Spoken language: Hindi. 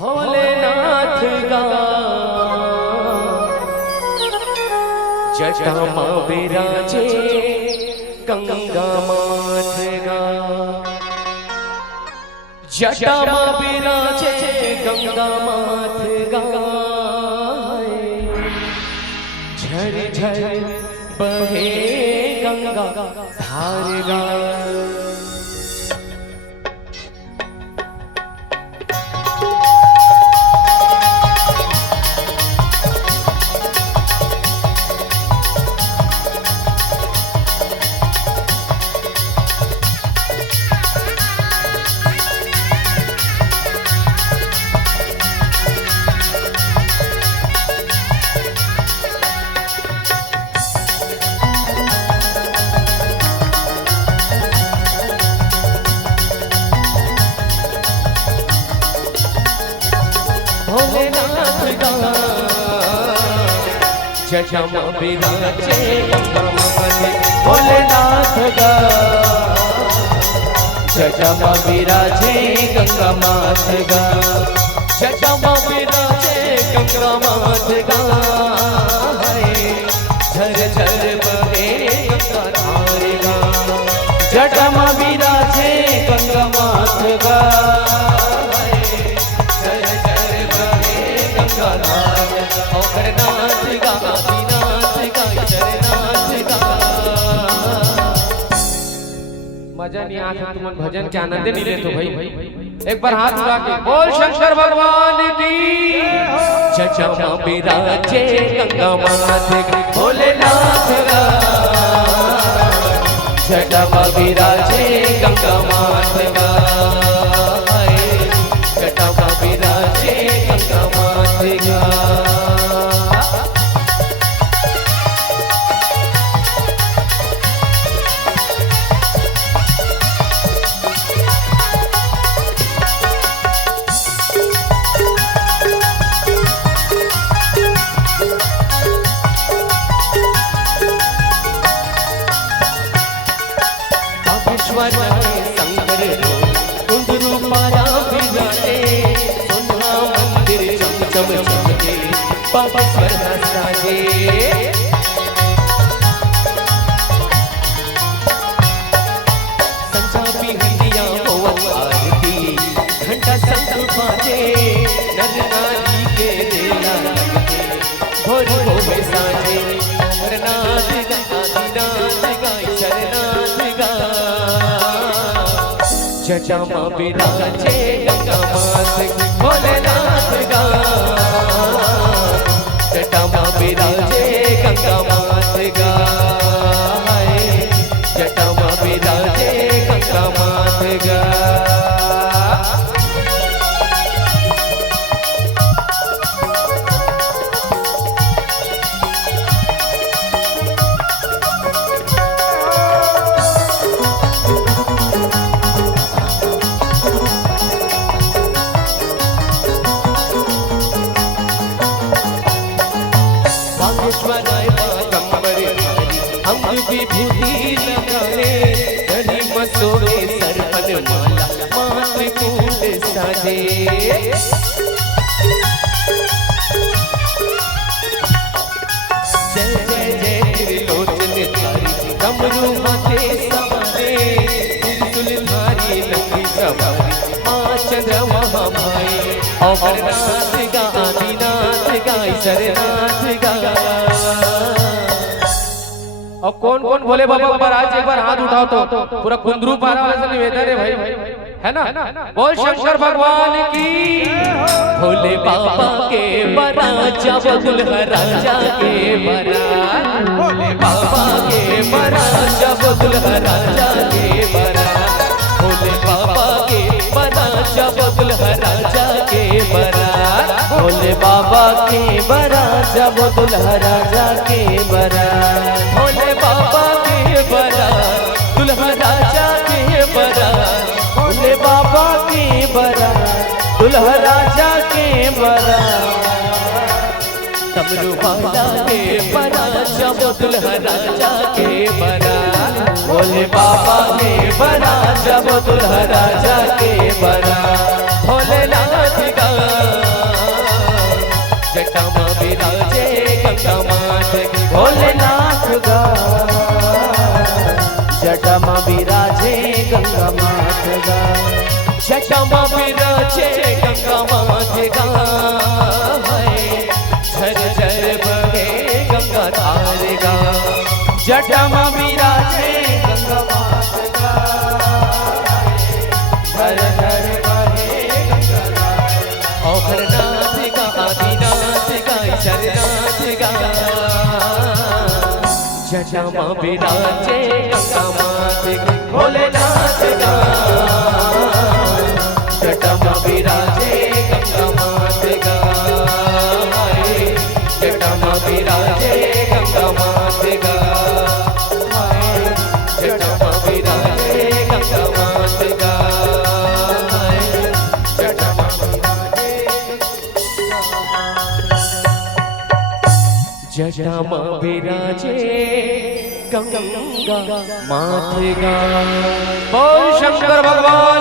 भोलेनाथ गा जटा मां विराजे गंगा माथ गा जटा मां विराजे गंगा माथ गा झर झर बहे गंगा धार गा भोलेनाथ गा जटा मां विराजे गंगा माथ भोलेनाथ गा जटा मां विराजे गंगा माथ गा जटा मां विराजे गंगा माथ गा झर झर बहे गंगा धार गा जटा मां विराजे गंगा माथ गा मजा नहीं आता तुम भजन के आनंद नहीं लेते भाई। एक बार हाथ उठा के बोल शंकर भगवान की जटा मां विराजे गंगा माथ भोलेनाथ गा जटा मां विराजे गंगा माथ गा जटा मां विराजे गंगा माथ गा शंकर कुंदरू पारा विराजे सोना मंदिर चम चम चमके बाबा स्वर्णा साजे संचापी हंडिया हो आरती घंटा शंख बाजे नर नारी के देला लगते भोर होवे साजे शरनाथ गा आदिनाथ गा शरनाथ गा जटा मां विराजे गंगा माथ भोलेनाथ गा जटा मां विराजे गंगा माथ गा जटा मां विराजे गंगा माथ गा अंग विभूति लगाए गली मसोड़े सरपन माला मात्र कूट साजे जय जय जय त्रिलोचन धारी डमरू माथे सवारे त्रिशूलधारी लंबी सवारी मां चंद्र महामाई अमरनाथ गा आदिनाथ गा शरनाथ गा और कौन कौन भोले बाबा पर आज एक बार हाथ उठाओ तो पूरा कुंदरू पारा वाले से निवेदन है भाई है ना बोल शंकर भगवान की भोले बाबा के बरा जब दुल्हा राजा के बरा भोले बाबा के बरा जब दुल्हा राजा के बरा भोले बाबा के बरा जब दुल्हा राजा के बरा भोले बाबा के बरा जब दुल्हा राजा के बरा भोले बाबा के बरा दुल्हा राजा के बरा भोले बाबा के बरा दुल्हा राजा के बरा डमरू वाला के बरा जब दुल्हा राजा के बरा भोले बाबा के बरा जब दुल्हा राजा के बरा भोलेनाथ का जटामा विराजे गंगा मात गा झर झर बहे गंगा धार गा जटामा विराजे गंगा मात गा झर झर बहे गंगा धार औखरनाथ गा आदिनाथ गा ईश्वरनाथ गा जटामा विराजे गंगा मात गा भोलेनाथ गा जटामा विराजे गंगा मात गा जटामा विराजे गंगा मात गा जटामा विराजे गंगा मात गा जटामा जटामा विराजे गंगा मात गा बोल शंकर भगवान